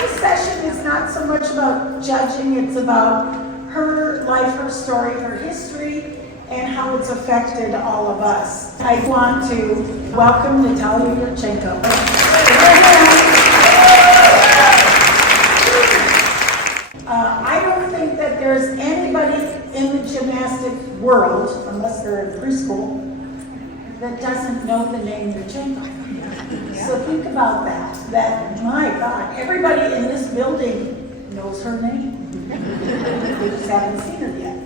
this session is not so much about judging, it's about her life, her story, her history, and how it's affected all of us. I want to welcome Natalia Yurchenko. I don't think that there's anybody in the gymnastic world, unless they're in preschool, that doesn't know the name Yurchenko. So think about that my God, everybody in this building knows her name. They just haven't seen her yet.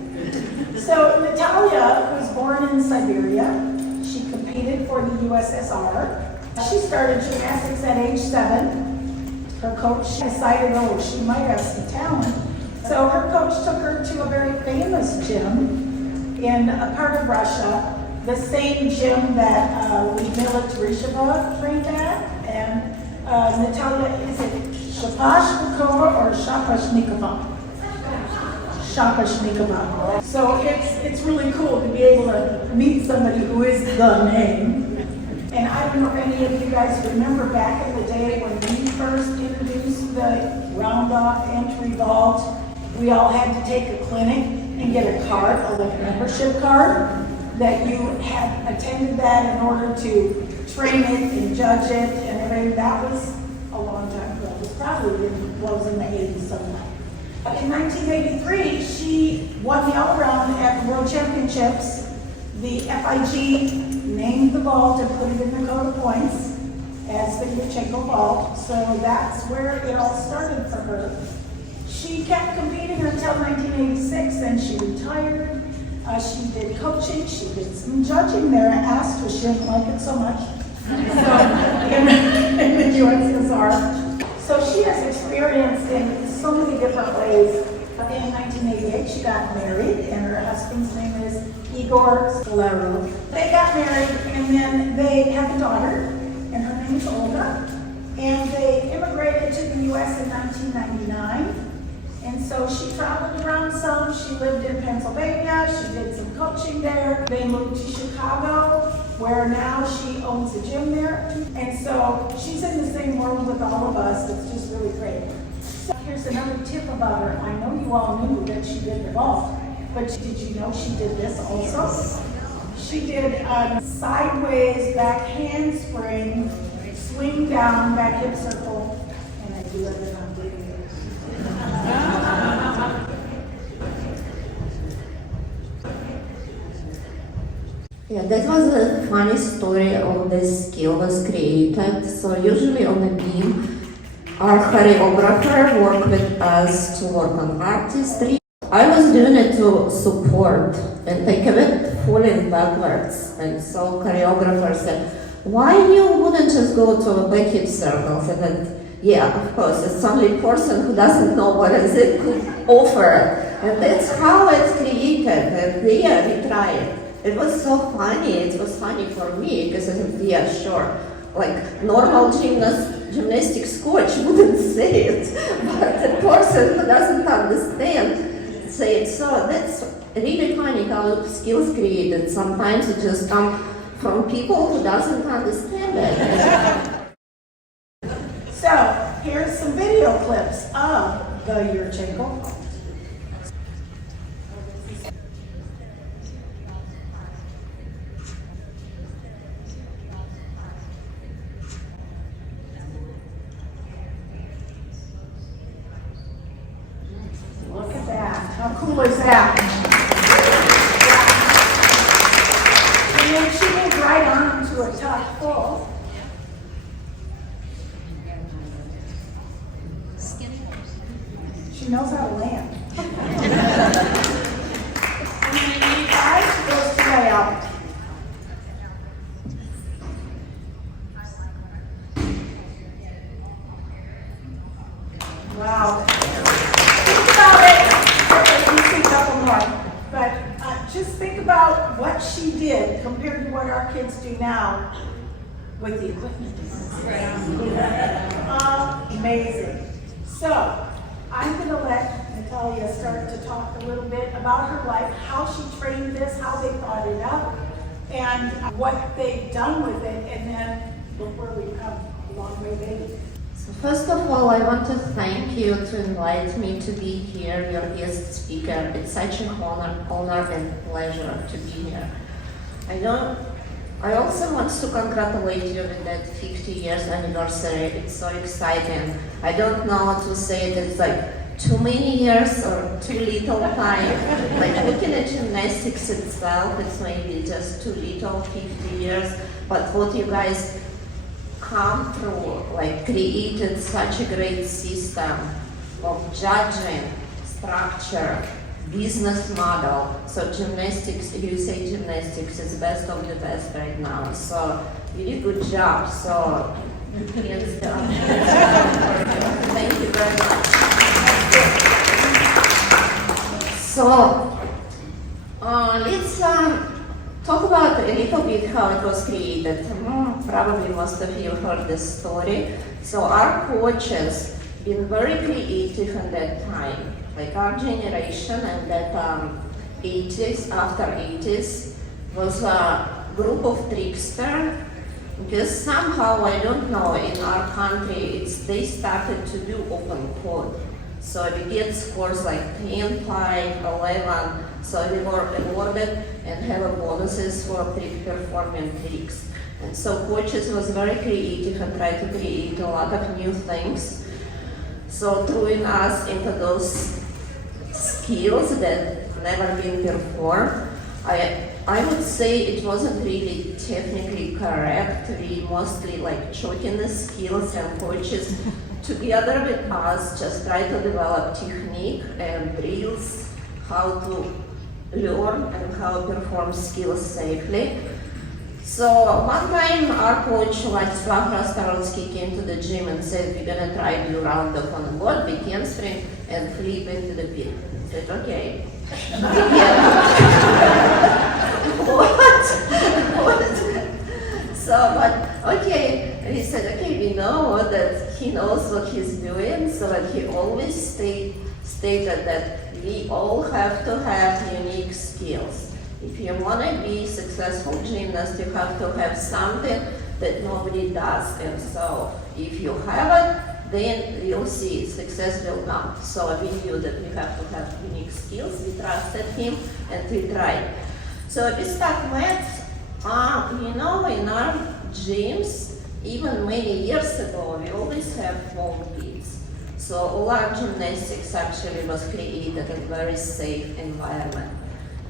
So Natalia was born in Siberia. She competed for the USSR. She started gymnastics at age 7. Her coach decided, oh, she might have some talent. So her coach took her to a very famous gym in a part of Russia, the same gym that Lyudmila Teresheva trained at. And Natalia, is it Shapashnikova or Shapashnikova? Shapashnikova. So it's really cool to be able to meet somebody who is the name. And I don't know if any of you guys remember back in the day when we first introduced the round-off entry vault, we all had to take a clinic and get a card, a membership card, that you had attended that in order to train it and judge it and everything. That was a long time ago. It was probably in the 80s somewhere. In 1983, she won the all-around at the World Championships. The FIG named the vault and put it in the code of points as the Yurchenko vault. So that's where it all started for her. She kept competing until 1986, and she retired. She did coaching, she did some judging there at Astra. She didn't like it so much. So, in the USSR. So she has experience in so many different ways. In 1988, she got married, and her husband's name is Igor Sklyarova. They got married, and then they have a daughter, and her name is Olga. And they immigrated to the U.S. in 1999. And so she traveled around some. She lived in Pennsylvania. She did some coaching there. They moved to Chicago, where now she owns a gym there. And so she's in the same world with all of us. It's just really great. So here's another tip about her. I know you all knew that she did the vault, but did you know she did this also? She did sideways back handspring, swing down, back hip circle, and I do it on video. Yeah, that was a funny story how this skill was created. So usually on the beam, our choreographer worked with us to work on artistry. I was doing it to support, and they kept falling backwards. And so choreographer said, why you wouldn't just go to a back hip circles? And then, yeah, of course, it's only person who doesn't know what is it could offer it. And that's how it's created. And yeah, we tried. It was so funny. It was funny for me because I said, yeah, sure. Like normal gymnastics coach wouldn't say it, but the person who doesn't understand say it. So that's really funny how skills created. Sometimes it just comes from people who doesn't understand it. So here's some video clips of the Yurchenko. Look at that. How cool is that? And then she moved right on into a top full. She knows how to land. And then she goes to lay out. Wow. Think about it. Let me see a couple more. But just think about what she did compared to what our kids do now with the equipment. Amazing. So, I'm going to let Natalia start to talk a little bit about her life, how she trained this, how they thought it up, and what they've done with it, and then look where we've come, a long way, baby. So first of all, I want to thank you to invite me to be here, your guest speaker. It's such an honor and pleasure to be here. I also want to congratulate you with that 50 years anniversary. It's so exciting. I don't know what to say. It's like too many years or too little time. Like looking at gymnastics itself, it's maybe just too little, 50 years. But what you guys come through, like created such a great system of judging, structure, business model. So gymnastics, USA Gymnastics is best of the best right now. So really good job. So yes, thank you very much. So let's talk about a little bit how it was created. Probably most of you heard this story. So our coaches been very creative in that time. Like our generation and that 80s, after 80s, was a group of tricksters, because somehow, I don't know, in our country, they started to do open code. So we get scores like 10, 5, 11, so we were awarded and have bonuses for performing tricks. And so coaches was very creative and tried to create a lot of new things. So throwing us into those skills that never been performed. I would say it wasn't really technically correct. We mostly like choking the skills, and coaches together with us just try to develop technique and drills, how to learn and how to perform skills safely. So one time our coach, Vladislav Rastarotsky, came to the gym and said, we're gonna try to do round up on the board, big handspring, and flip into the pit. I said, okay. What? So, but okay, and he said, okay, we know that he knows what he's doing, so that he always stated that we all have to have unique skills. If you want to be a successful gymnast, you have to have something that nobody does. And so if you have it, then you'll see success will come. So we knew that we have to have unique skills. We trusted him and we tried. So we start mats. In our gyms, even many years ago, we always have foam pits. So all our gymnastics actually was created in a very safe environment.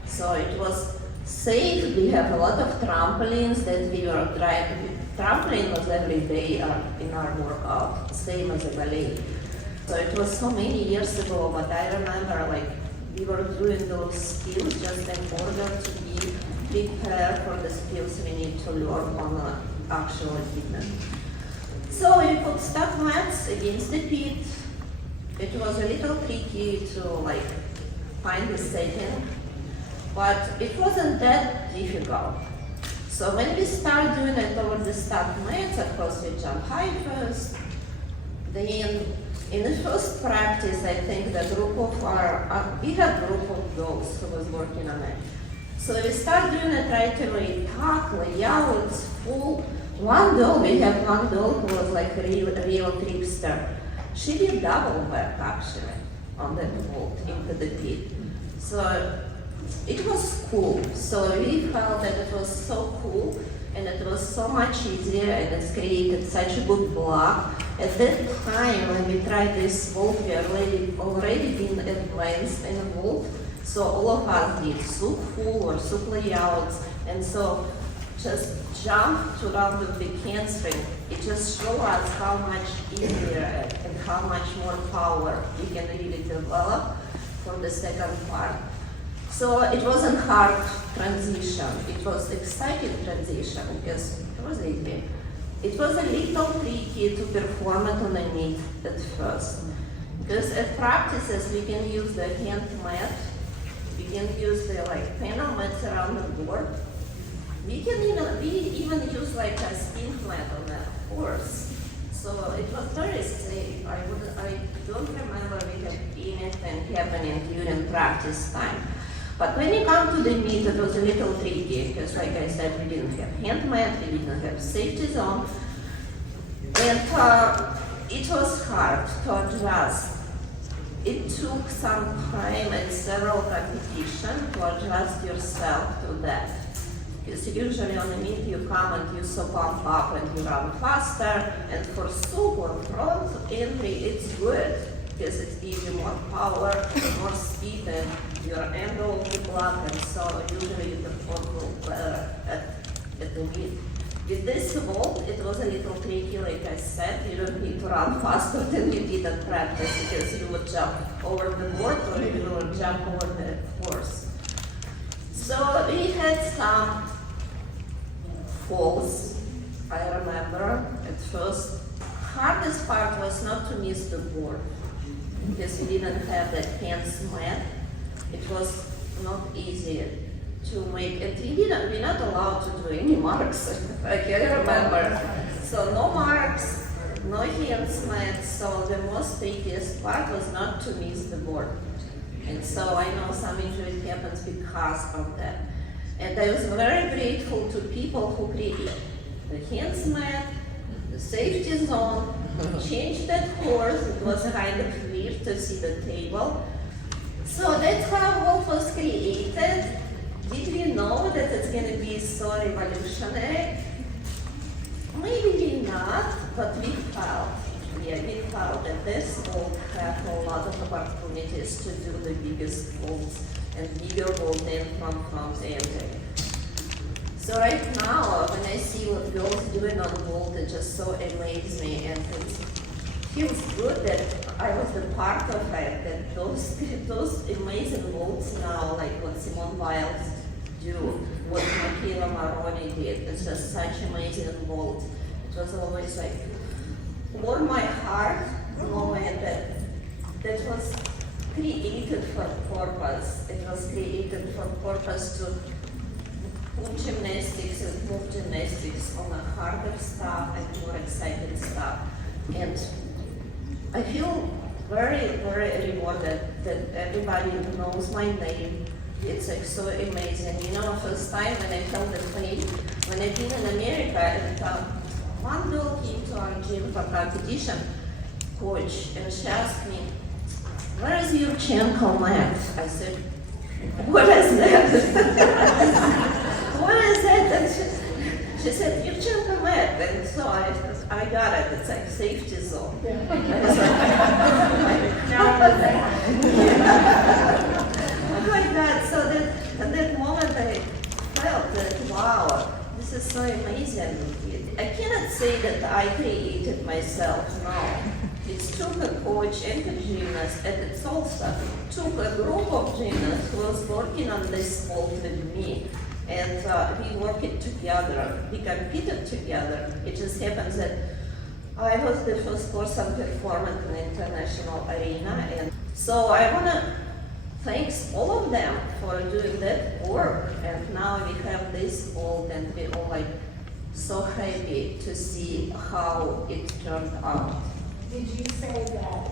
So it was safe. We have a lot of trampolines that we were trying. Trampoline was every day in our workout, same as a ballet. So it was so many years ago, but I remember like we were doing those skills just in order to be prepared for the skills we need to learn on the actual equipment. So we put stuck mats against the pit. It was a little tricky to like find the setting, but it wasn't that difficult. So when we start doing it over the stuck mats, of course we jump high first. Then in the first practice, I think the group of we had a group of girls who was working on it. So we start doing it right away, tuck, layouts, full. One girl, we had one girl who was like a real trickster. She did double back actually on that vault into the pit. So it was cool. So we felt that it was so cool and it was so much easier and it's created such a good block. At that time when we tried this vault, we already been advanced in a vault. So all of us did soup full or soup layouts, and so just jump to round of the handspring. It just shows us how much easier and how much more power we can really develop for the second part. So it wasn't hard transition. It was exciting transition because it was easy. It was a little tricky to perform it on the knee at first. Because at practices we can use the hand mat. We can use the panel mats around the board. We can even use like a spin flat on the horse. So it was very safe. I don't remember we had anything happening during practice time. But when you come to the meet, it was a little tricky because, like I said, we didn't have hand mat, we didn't have safety zone, and it was hard to adjust. It took some time and several competitions to adjust yourself to that. Because usually on the meet you come and you so pump up and you run faster, and for soup or front entry it's good because it gives you more power, more speed, and your angle of the block, and so usually you perform better at the meet. With this vault, it was a little tricky, like I said. You don't need to run faster than you did at practice because you would jump over the board or you would jump over the horse. So we had some falls, I remember at first. Hardest part was not to miss the board because we didn't have that hands mat. It was not easy to make, and we're not allowed to do any marks, I can remember. So no marks, no hands mat, so the most trickiest part was not to miss the board. And so I know some injuries happens because of that. And I was very grateful to people who created the hands mat, the safety zone, changed that course. It was kind of weird to see the table. So that's how what was created. Did we know that it's going to be so revolutionary? Maybe not, but we felt. Yeah, we felt that this will have a lot of opportunities to do the biggest vaults and bigger vault than from the end. So right now, when I see what girls doing on vault, it just so amazes me, and it feels good that I was the part of it, that those amazing vaults now, like what Simone Biles do, what Michaela Maroni did, it's just such amazing vault. It was always like, warmed my heart, knowing that was created for purpose. It was created for purpose to put gymnastics and move gymnastics on a harder stuff and more exciting stuff. And I feel very, very rewarded that everybody knows my name. It's like so amazing. You know, first time when I felt the pain, when I've been in America, and one girl came to our gym for competition, coach, and she asked me, "Where is Yurchenko mat?" I said, "What is that?" "What is that?" And she said, "Yurchenko mat." And so I got it. It's like safety zone. Yeah. I was like, oh my God. So at that moment I felt that, wow, this is so amazing. I cannot say that I created myself, no. It took a coach and a gymnast, and it also took a group of gymnasts who was working on this vault with me. And we worked together, we competed together. It just happens that I was the first person performing in the international arena. And so I want to thank all of them for doing that work. And now we have this vault, and we all like so happy to see how it turned out. Did you say that,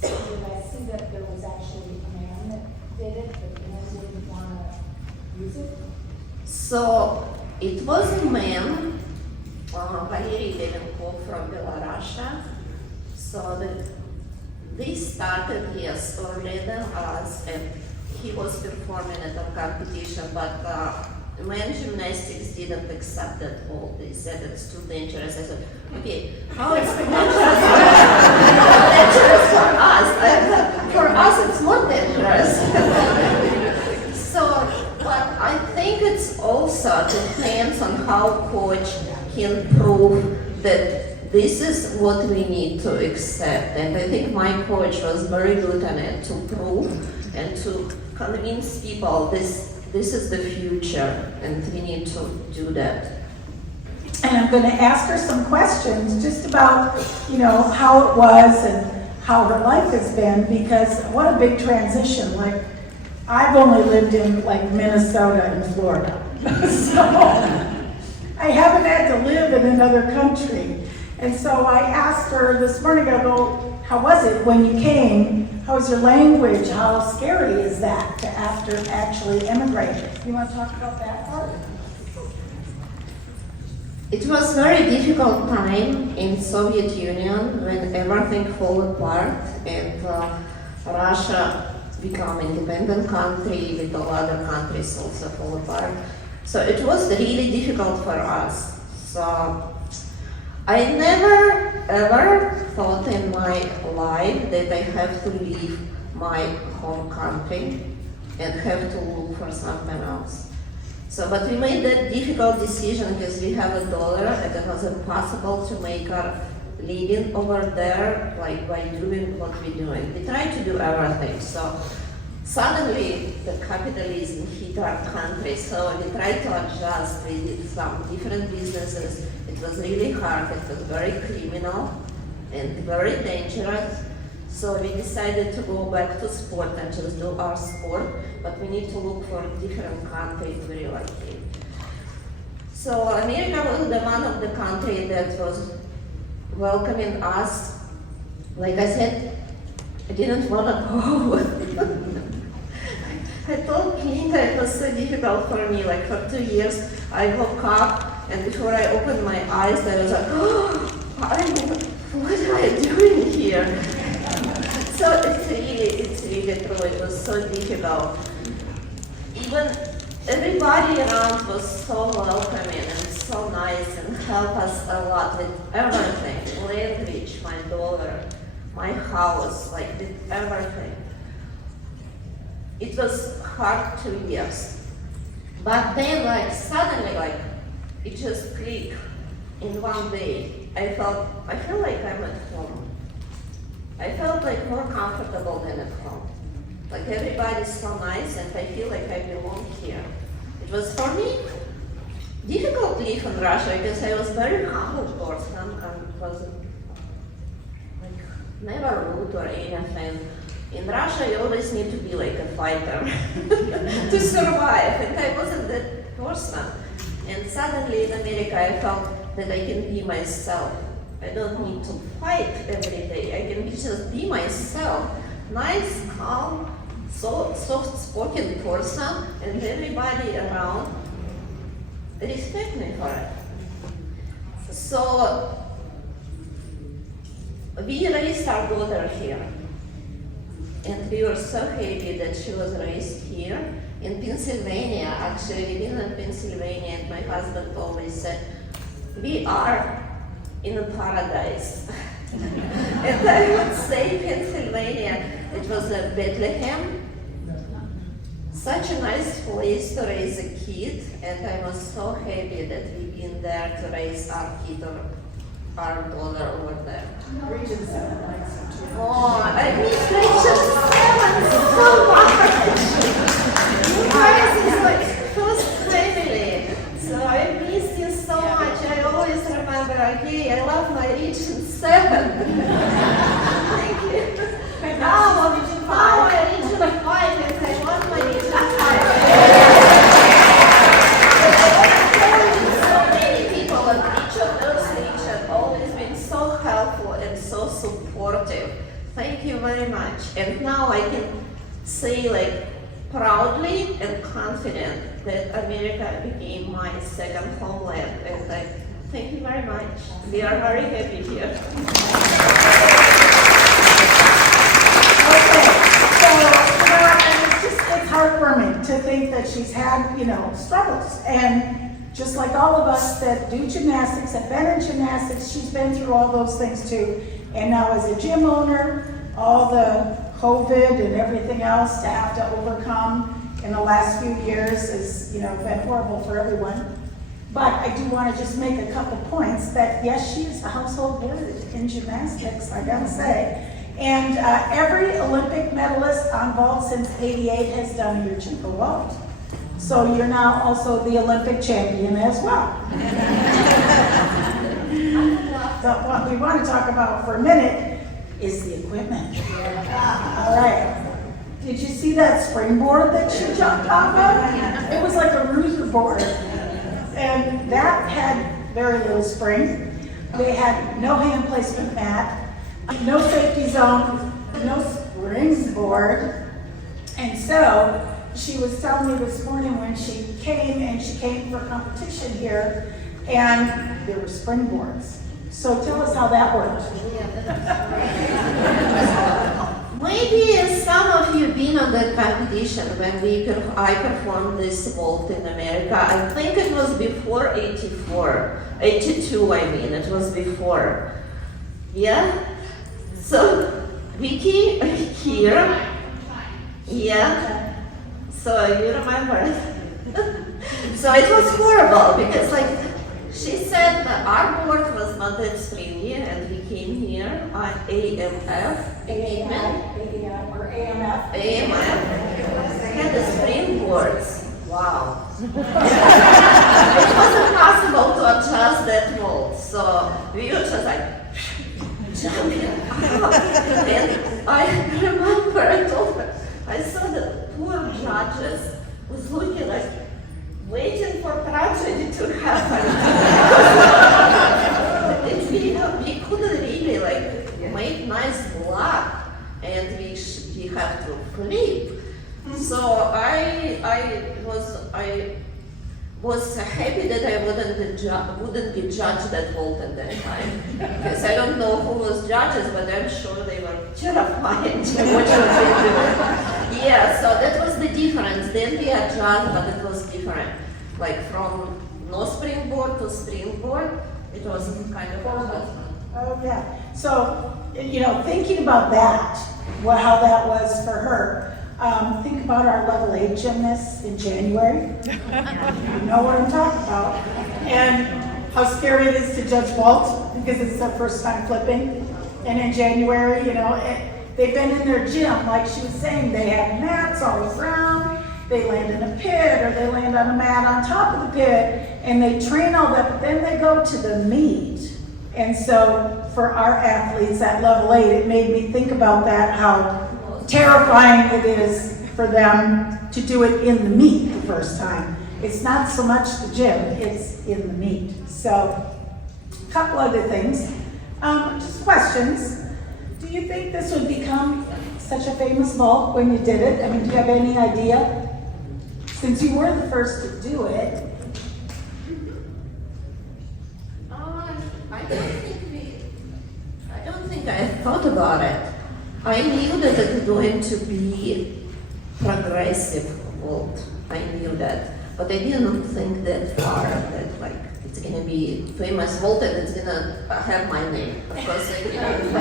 did I see that there was actually a man that did it, but the man didn't want to use it? So it was a man, Valery Yurchenko from Belarus. So they started, yes, earlier than us, and he was performing at a competition, but men gymnastics didn't accept that all. They said it's too dangerous. I said, okay, how is it dangerous? Dangerous for us. For us, it's more dangerous. So, but I think it's also depends on how coach can prove that this is what we need to accept. And I think my coach was very good at it to prove and to convince people this is the future, and we need to do that. And I'm going to ask her some questions just about, how it was and how her life has been, because what a big transition. Like, I've only lived in like Minnesota and Florida. So I haven't had to live in another country. And so I asked her this morning, I go, how was it when you came? How was your language? How scary is that to after actually emigrate? You want to talk about that part? It was very difficult time in Soviet Union when everything fell apart and Russia became independent country with all other countries also fall apart. So it was really difficult for us. So I never ever thought in my life that I have to leave my home country and have to look for something else. So, but we made that difficult decision because we have a daughter and it was impossible to make our living over there, like by doing what we're doing. We tried to do everything. So suddenly the capitalism hit our country. So we tried to adjust. We did some different businesses. It was really hard. It was very criminal and very dangerous. So we decided to go back to sport and just do our sport, but we need to look for a different country to relocate. So America was the one of the country that was welcoming us. Like I said, I didn't want to go. I told Clinton it was so difficult for me, like for 2 years, I woke up and before I opened my eyes, I was like, oh, what am I doing here? So it's really true, it was so difficult. Even everybody around was so welcoming and so nice and helped us a lot with everything, language, my daughter, my house, like with everything. It was hard 2 years. But then like suddenly like it just clicked in one day. I feel like I'm at home. I felt like more comfortable than at home. Like everybody's so nice and I feel like I belong here. It was for me difficult to live in Russia because I was very humble person and wasn't like never rude or anything. In Russia you always need to be like a fighter to survive and I wasn't that person. And suddenly in America I felt that I can be myself. I don't need to fight every day. I can just be myself. Nice, calm, soft-spoken person, and everybody around respect me for it. So we raised our daughter here, and we were so happy that she was raised here in Pennsylvania. Actually, we live in Pennsylvania, and my husband always said, we are in a paradise. And I would say Pennsylvania, it was Bethlehem. Such a nice place to raise a kid, and I was so happy that we've been there to raise our kid or our daughter over there. Region 7 likes it too. Oh, I miss Region 7 so much. You guys is like first family. So I miss you so much. I always remember, okay, I love my Region 7. Thank you. But now Region 5. My Region 5 and I want my Region 5. So many people and each of those regions always been so helpful and so supportive. Thank you very much. And now I can say like proudly and confident that America became my second homeland. And I thank you very much. We are very happy here. It's heartwarming to think that she's had, struggles. And just like all of us that do gymnastics, have been in gymnastics, she's been through all those things too. And now as a gym owner, all the COVID and everything else to have to overcome in the last few years has, been horrible for everyone. But I do want to just make a couple points that yes, she is a household word in gymnastics, I gotta say. And every Olympic medalist on vault since '88 has done a Yurchenko vault. So you're now also the Olympic champion as well. So what we want to talk about for a minute is the equipment. All right. Did you see that springboard that she jumped off of? It was like a rooster board. And that had very little spring. They had no hand placement mat, no safety zone, no springboard. And so she was telling me this morning when she came for competition here, and there were springboards. So tell us how that worked. Maybe some of you been on that competition when I performed this vault in America. I think it was before 82 I mean, it was before. Yeah? So Vicky here, yeah, so you remember it? So it was horrible because like she said that our board was not that stringy and we came here on AMF, Or AMF. had the springboards. Wow. It wasn't possible to adjust that vault, so we were just like jumping up. And I remember I told her, I saw the poor judges was looking like waiting for tragedy to happen. We couldn't really like make nice block, and we have to flip. So I was happy that I wouldn't be judged that vault at that time, because I don't know who was judges, but I'm sure they were terrified to watch what they do. Yeah, so that was the difference. Then we adjust, but it was different. Like from no springboard to springboard, it was kind of adjustment. Oh, yeah. So, you know, thinking about that, how that was for her, think about our level 8 gymnasts in January. You know what I'm talking about. And how scary it is to judge vault because it's their first time flipping. And in January, you know, they've been in their gym, like she was saying, they have mats all around. They land in a pit or they land on a mat on top of the pit and they train all that, but then they go to the meet. And so for our athletes at level 8, it made me think about that, how terrifying it is for them to do it in the meet the first time. It's not so much the gym, it's in the meet. So a couple other things, just questions. Do you think this would become such a famous vault when you did it? I mean, do you have any idea? Since you were the first to do it. I don't think I thought about it. I knew that it was going to be progressive vault. I knew that, but I didn't think that far. That like it's gonna be famous vault and it's gonna have my name. Of course, I didn't.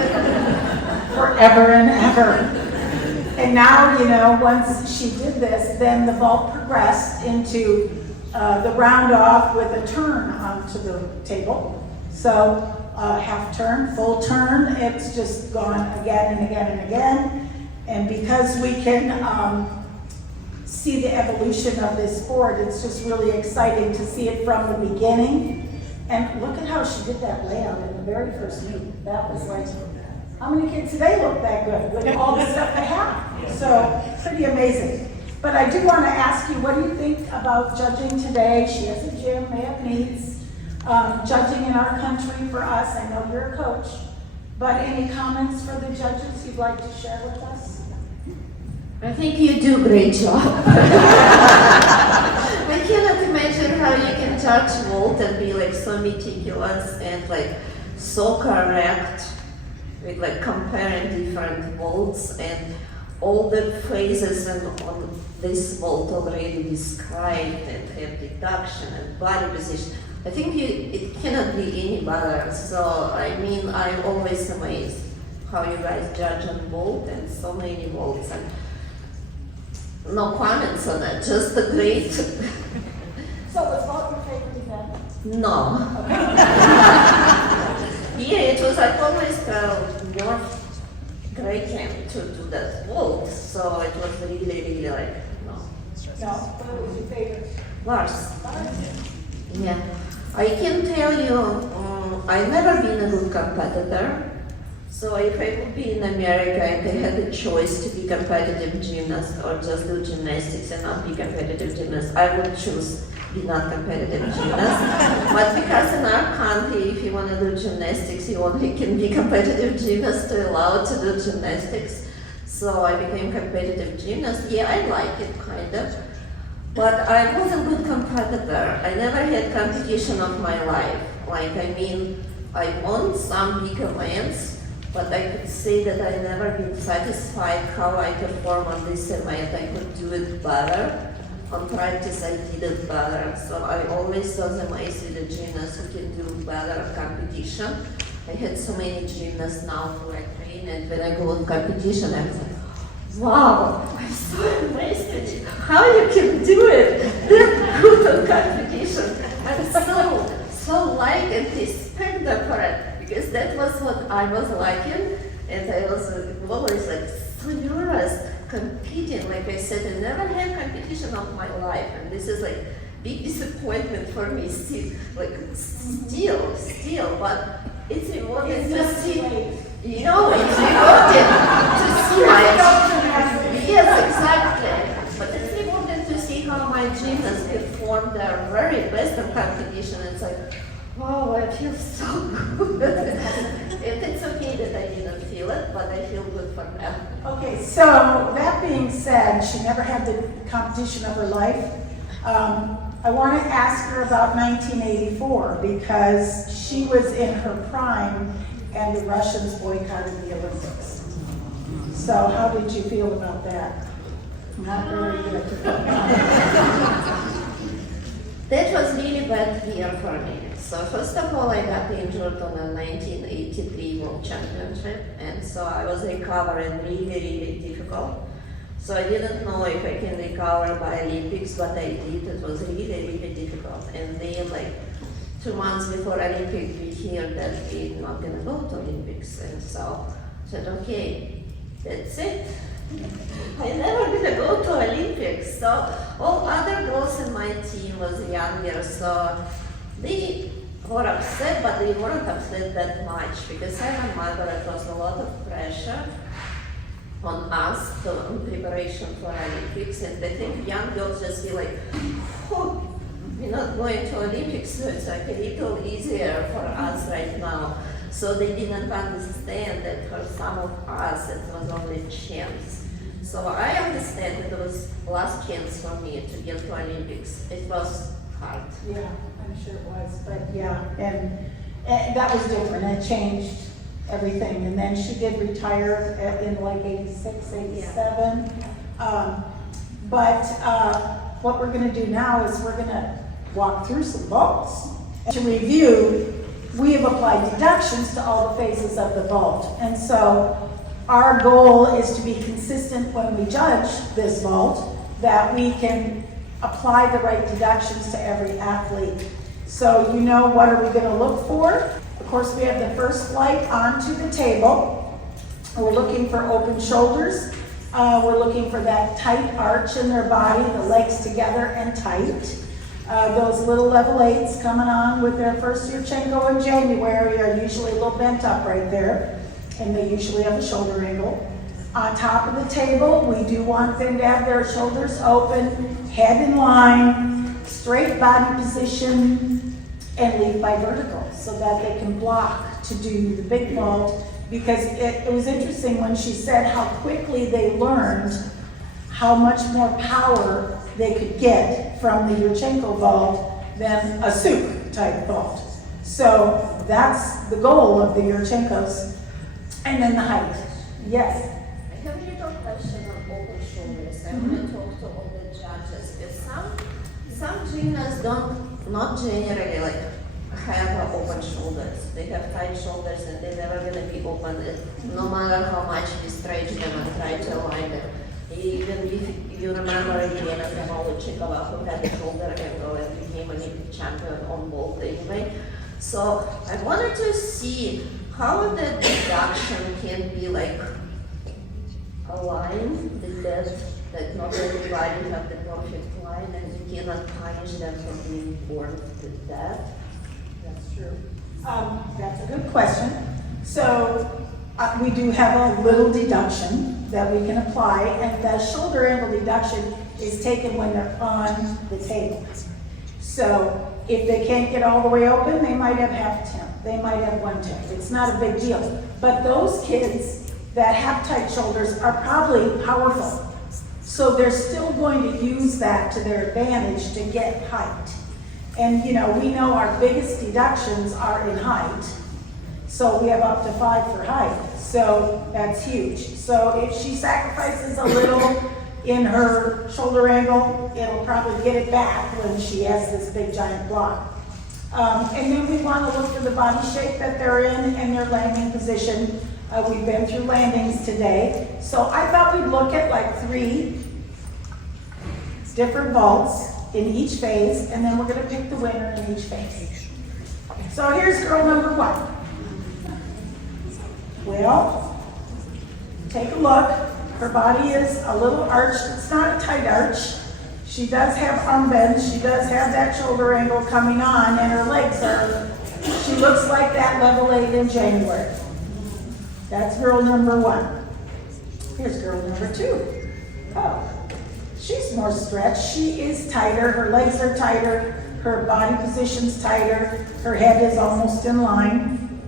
Forever and ever. And now, you know, once she did this, then the vault progressed into the round off with a turn onto the table. So half turn, full turn, it's just gone again and again and again. And because we can see the evolution of this sport, it's just really exciting to see it from the beginning. And look at how she did that layout in the very first meet. That was like, how many kids today look that good with all the stuff they have? So, pretty amazing. But I do want to ask you, what do you think about judging today? She has a gym, they have meets. Judging in our country for us, I know you're a coach, but any comments for the judges you'd like to share with us? I think you do a great job. I cannot imagine how you can judge vault and be like so meticulous and like so correct with like comparing different vaults and all the phases on this vault already described and have deduction and body position. I think it cannot be any better. So I mean, I'm always amazed how you guys judge on vault and so many vaults and no comments on it, just a great. So was vault your favorite event? No. Yeah, it was like always more great time to do that vault. So it was really like no. No, what was your favorite? Lars. Yeah. I can tell you, I've never been a good competitor. So if I would be in America and I had the choice to be competitive gymnast or just do gymnastics and not be competitive gymnast, I would choose be not competitive gymnast. But because in our country, if you want to do gymnastics, you only can be competitive gymnast to allow to do gymnastics. So I became competitive gymnast. Yeah, I like it kind of. But I was a good competitor. I never had competition of my life. Like, I mean, I won some big events, but I could say that I never been satisfied how I perform on this event. I could do it better. On practice, I did it better. So I always was amazed with the gymnasts who can do better at competition. I had so many gymnasts now who I train, and when I go on competition, I was like, wow, I'm so amazed at you. How you can do it? They're good on competition. I'm so like and respect them for it, because that was what I was liking, and I was always like so nervous competing. Like I said, I never had competition of my life, and this is like big disappointment for me still, but it's rewarding to see, you know, it's rewarding to see my, yes, exactly, but it's rewarding to see how my gymnasts perform their very best in competition. It's like, wow, I feel so good. It's okay that I didn't feel it, but I feel good for them. Okay, so that being said, she never had the competition of her life. I want to ask her about 1984 because she was in her prime and the Russians boycotted the Olympics. So how did you feel about that? Not very good. That was really bad year for me. So first of all, I got injured on the 1983 World Championship, and so I was recovering really difficult. So I didn't know if I can recover by Olympics, but I did. It was really difficult. And then, like 2 months before Olympics, we hear that we're not gonna go to Olympics, and so I said, okay, that's it. I never gonna go to Olympics. So all other girls in my team was younger, so they were upset, but they weren't upset that much because I remember it was a lot of pressure on us in preparation for Olympics, and I think young girls just feel like, oh, we're not going to Olympics, so it's like a little easier for us right now. So they didn't understand that for some of us it was only a chance. So I understand that it was last chance for me to get to Olympics. It was hard. Yeah, I'm sure it was, but yeah, and that was different. It changed everything. And then she did retire in like 86, 87. But what we're going to do now is we're going to walk through some vaults. To review, we have applied deductions to all the phases of the vault. And so our goal is to be consistent when we judge this vault, that we can apply the right deductions to every athlete. So you know, what are we going to look for? Of course, we have the first flight onto the table. We're looking for open shoulders. We're looking for that tight arch in their body, the legs together and tight. Those little level 8s coming on with their first Yurchenko in January are usually a little bent up right there, and they usually have a shoulder angle. On top of the table, we do want them to have their shoulders open, head in line, straight body position, and lead by vertical so that they can block to do the big vault. Because it was interesting when she said how quickly they learned how much more power they could get from the Yurchenko vault than a soup type vault. So that's the goal of the Yurchenkos. And then the height. Yes? I have a little question on open shoulders. I want to talk to all the judges, because some gymnasts not generally like have open shoulders. They have tight shoulders and they're never going to be open, no matter how much we stretch them and try to align them. Even if you remember Elena Thorberg, who had a shoulder angle and became Olympic champion on vault anyway. So I wanted to see how the deduction can be like aligned with that not everybody have the perfect line, and you cannot punish them for being born with that. That's true. That's a good question. So we do have a little deduction that we can apply, and the shoulder angle deduction is taken when they're on the table. So if they can't get all the way open, they might have half temp. They might have 1/10. It's not a big deal. But those kids that have tight shoulders are probably powerful. So they're still going to use that to their advantage to get height. And we know our biggest deductions are in height. So we have up to 5 for height. So that's huge. So if she sacrifices a little in her shoulder angle, it'll probably get it back when she has this big giant block. And then we want to look for the body shape that they're in and their landing position. We've been through landings today. So I thought we'd look at like 3 different vaults in each phase, and then we're going to pick the winner in each phase. So here's girl number 1. Well, take a look. Her body is a little arched. It's not a tight arch. She does have arm bends. She does have that shoulder angle coming on, and her legs are, she looks like that level 8 in January. That's girl number 1. Here's girl number 2. Oh, she's more stretched. She is tighter. Her legs are tighter. Her body position's tighter. Her head is almost in line.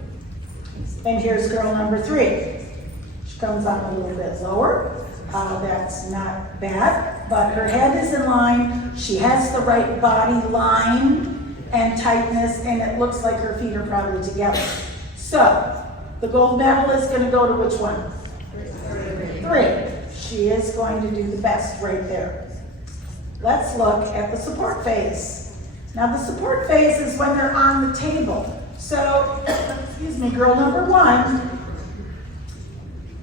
And here's girl number 3. She comes on a little bit lower. That's not bad, but her head is in line. She has the right body line and tightness, and it looks like her feet are probably together. So the gold medal is going to go to which one? 3. She is going to do the best right there. Let's look at the support phase. Now the support phase is when they're on the table. So, excuse me, girl number 1,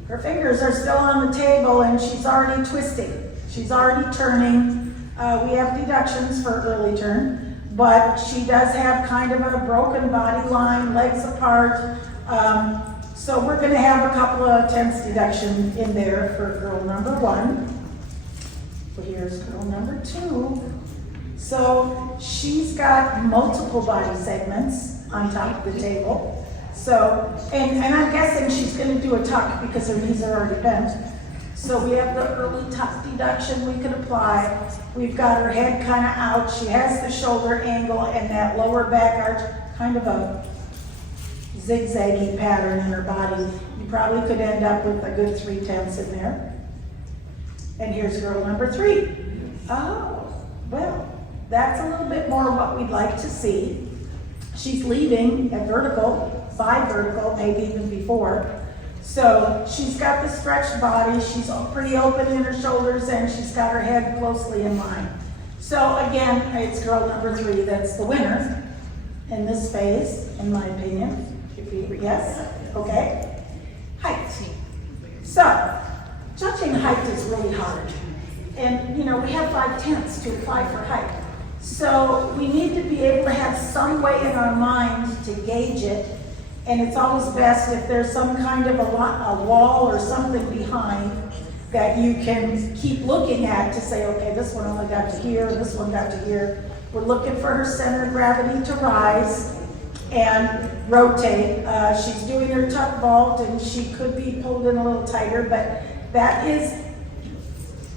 her fingers are still on the table and she's already twisting. She's already turning. We have deductions for early turn, but she does have kind of a broken body line, legs apart. So we're going to have a couple of tenths deduction in there for girl number 1. Here's girl number 2. So she's got multiple body segments on top of the table. So, and I'm guessing she's going to do a tuck because her knees are already bent. So we have the early tuck deduction we can apply. We've got her head kind of out. She has the shoulder angle and that lower back arch, kind of a zigzaggy pattern in her body. You probably could end up with a good 3 tenths in there. And here's girl number 3. Oh, well, that's a little bit more what we'd like to see. She's leaving at vertical, by vertical, maybe even before. So she's got the stretched body, she's pretty open in her shoulders, and she's got her head closely in line. So again, it's girl number 3 that's the winner in this phase, in my opinion. Yes? Okay. Height. So, judging height is really hard. And we have 5 tenths to apply for height. So we need to be able to have some way in our mind to gauge it. And it's always best if there's some kind of a wall or something behind that you can keep looking at to say, okay, this one only got to here, this one got to here. We're looking for her center of gravity to rise and rotate. She's doing her tuck vault and she could be pulled in a little tighter, but that is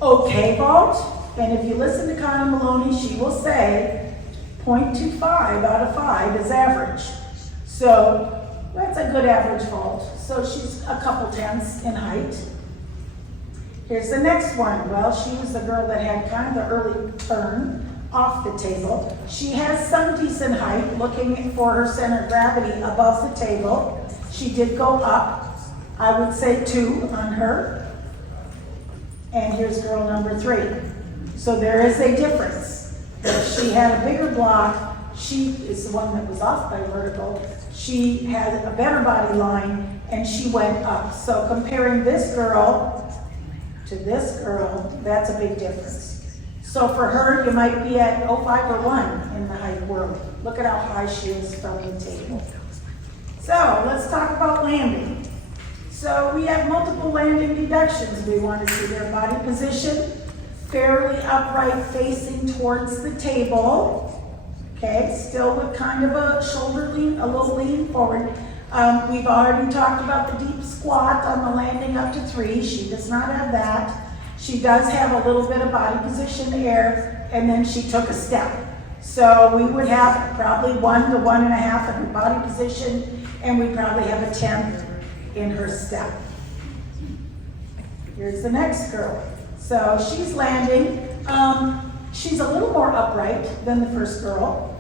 okay vault. And if you listen to Connie Maloney, she will say 0.25 out of 5 is average. So that's a good average vault. So she's a couple tenths in height. Here's the next one. Well, she was the girl that had kind of the early turn off the table. She has some decent height, looking for her center of gravity above the table. She did go up, I would say 2 on her. And here's girl number 3. So there is a difference. If she had a bigger block, she is the one that was off by vertical. She had a better body line and she went up. So comparing this girl to this girl, that's a big difference. So for her, you might be at 0.5 or 1 in the height world. Look at how high she is from the table. So let's talk about landing. So we have multiple landing deductions. We want to see their body position, fairly upright, facing towards the table. Okay, still with kind of a shoulder lean, a little lean forward. We've already talked about the deep squat on the landing up to 3. She does not have that. She does have a little bit of body position here, and then she took a step. So we would have probably 1 to 1.5 in her body position, and we probably have a 10th in her step. Here's the next girl. So she's landing. She's a little more upright than the first girl.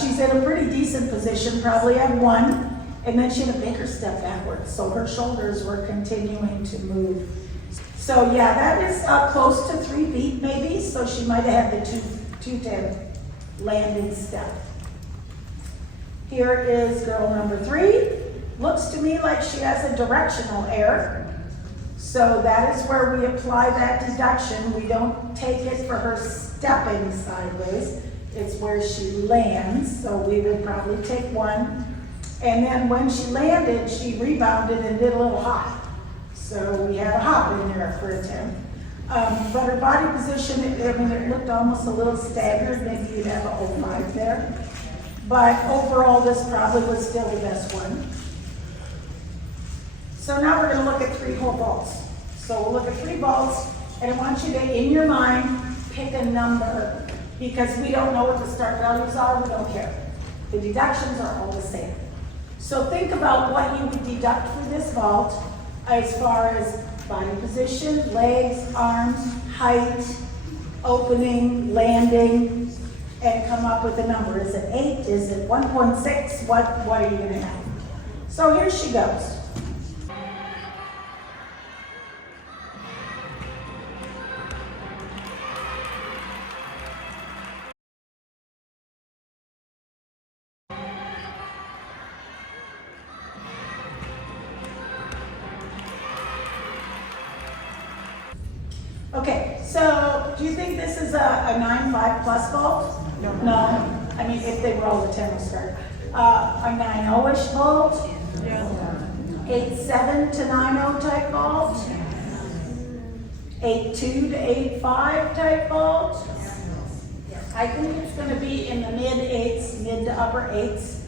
She's in a pretty decent position, probably at 1, and then she had a bigger step backwards, so her shoulders were continuing to move. So yeah, that is close to 3 feet maybe, so she might have had the 210 landing step. Here is girl number 3. Looks to me like she has a directional error. So that is where we apply that deduction. We don't take it for her stepping sideways. It's where she lands. So we would probably take 1. And then when she landed, she rebounded and did a little hop. So we had a hop in there for a 10. But her body position, it looked almost a little staggered. Maybe you'd have a 05 there. But overall, this probably was still the best one. So now we're going to look at 3 whole vaults. So we'll look at 3 vaults, and I want you to, in your mind, pick a number, because we don't know what the start values are, we don't care. The deductions are all the same. So think about what you would deduct for this vault as far as body position, legs, arms, height, opening, landing, and come up with a number. Is it 8? Is it 1.6? What are you going to have? So here she goes. Okay, so do you think this is a 9.5 plus vault? No. I mean, if they were all the 10 will start. A 9.0-ish vault? Yeah. 8.7 to 9.0 type vault? 8.2 to 8.5 type vault? I think it's going to be in the mid-8s, mid to upper 8s.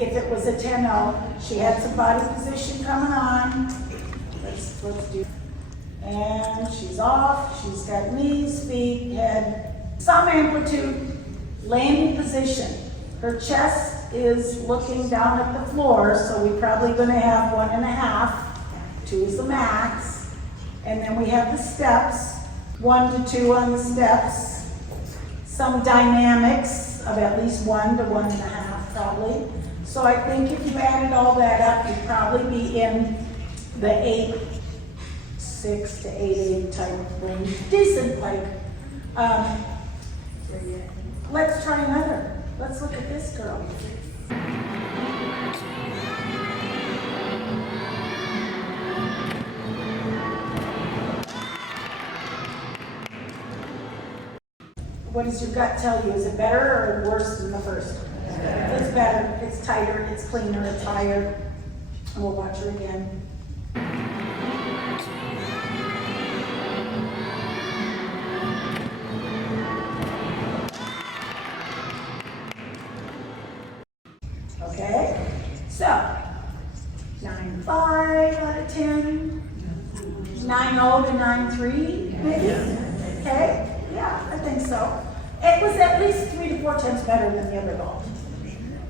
If it was a 10.0, she had some body position coming on. Let's do. And she's off. She's got knees, feet, head, some amplitude, landing position. Her chest is looking down at the floor, so we're probably going to have 1.5. 2 is the max. And then we have the steps, 1 to 2 on the steps. Some dynamics of at least 1 to 1.5 probably. So I think if you added all that up, you'd probably be in the 8.6 to 8.8 type range. Decent like. Let's try another. Let's look at this girl. What does your gut tell you? Is it better or worse than the first? It's better. It's tighter. It's cleaner. It's higher. And we'll watch her again. Okay, so 9.5 out of 10, 9.0 to 9.3 maybe? Okay, yeah, I think so. It was at least 3 to 4 times better than the other vault.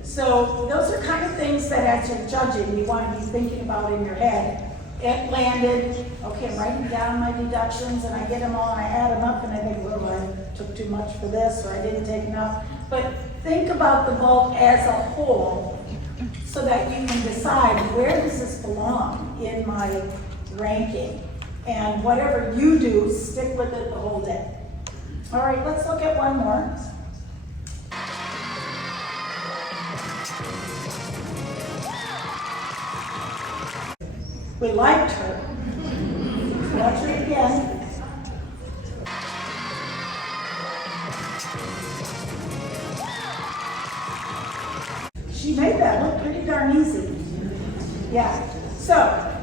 So those are kind of things that as you're judging, you want to be thinking about in your head. It landed, okay, I'm writing down my deductions and I get them all and I add them up and I think, well, I took too much for this or I didn't take enough. But think about the vault as a whole so that you can decide where does this belong in my ranking. And whatever you do, stick with it the whole day. All right, let's look at one more. We liked her. Watch her again. She made that look pretty darn easy. Yeah. So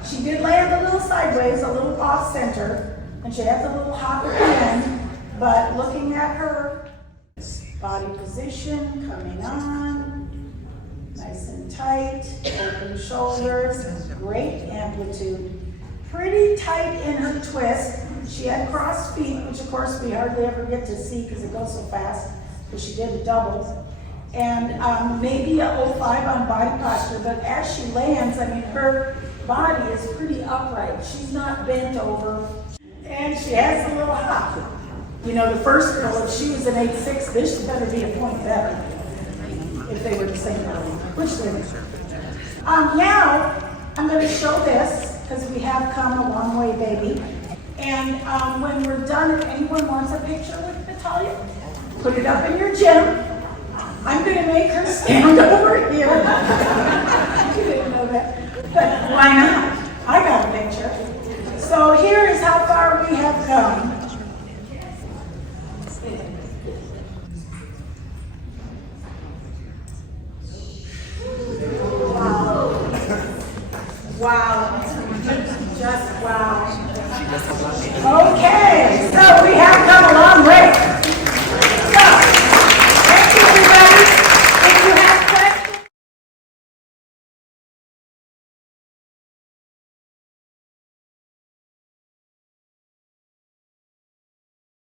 she did land a little sideways, a little off center, and she has a little hop at the end. But looking at her body position coming on, nice and tight, open shoulders, great amplitude. Pretty tight in her twist. She had crossed feet, which of course we hardly ever get to see because it goes so fast, because she did a double. And maybe a 05 on body posture, but as she lands, I mean, her body is pretty upright. She's not bent over. And she has a little hop. You know, the first girl, if she was an 8'6", this better be a point better. If they were the same girl, which they were. Now, I'm going to show this, because we have come a long way, baby. And when we're done, if anyone wants a picture with Natalia, put it up in your gym. I'm going to make her stand over here. You didn't know that. But why not?